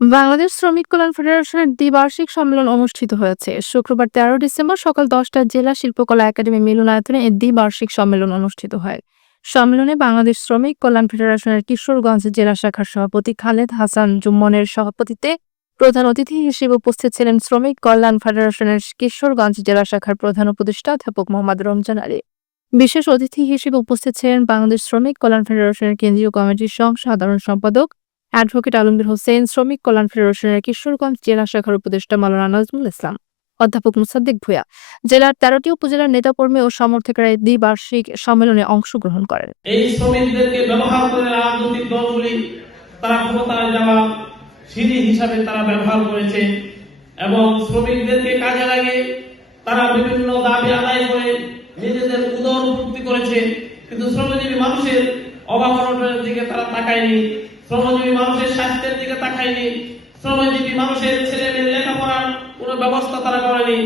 বাংলাদেশ শ্রমিক কল্যাণ ফেডারেশনের দ্বিবার্ষিক সম্মেলন অনুষ্ঠিত হয়েছে। শুক্রবার 13 ডিসেম্বর সকাল 10টায় জেলা শিল্পকলা একাডেমি মিলনায়তনে এই দ্বিবার্ষিক সম্মেলন অনুষ্ঠিত হয়। সম্মেলনে বাংলাদেশ শ্রমিক কল্যাণ ফেডারেশনের কিশোরগঞ্জ জেলা শাখার সভাপতি খালেদ হাসান জুম্মনের সভাপতিত্বে প্রধান অতিথি হিসেবে উপস্থিত ছিলেন শ্রমিক কল্যাণ ফেডারেশনের কিশোরগঞ্জ জেলা শাখার প্রধান উপদেষ্টা অধ্যাপক মোহাম্মদ রমজান আলী। বিশেষ অতিথি হিসেবে উপস্থিত ছিলেন বাংলাদেশ শ্রমিক কল্যাণ ফেডারেশনের কেন্দ্রীয় কমিটির সাধারণ সম্পাদক অ্যাডভোকেট আলমগীর হোসেন, শ্রমিক কল্যাণ ফেডারেশনের কিশোরগঞ্জ জেলা শাখার উপদেষ্টা মাওলানা নজরুল ইসলাম, অধ্যাপক মুসাদ্দেক ভূঁইয়া। জেলার 13টি উপজেলার নেতাকর্মী ও সমর্থকেরা এই দ্বিবার্ষিক সম্মেলনে অংশগ্রহণ করেন। এই শ্রমিকদেরকে ব্যবহার করে রাজনৈতিক দলগুলি তারা ক্ষমতায় যাওয়া সিঁড়ি হিসাবে তারা ব্যবহার করেছে এবং শ্রমিকদেরকে কাজে লাগে তারা বিভিন্ন দাবি আদায় করে নিজেদের উদর পূর্তি করেছে, কিন্তু শ্রমজীবী মানুষের অভাব অনটনের দিকে তারা তাকায়নি, শ্রমজীবী মানুষের স্বাস্থ্যের দিকে তাকায়নি, শ্রমজীবী মানুষের ছেলে মেয়ের লেখাপড়ার কোনো ব্যবস্থা তারা করেনি।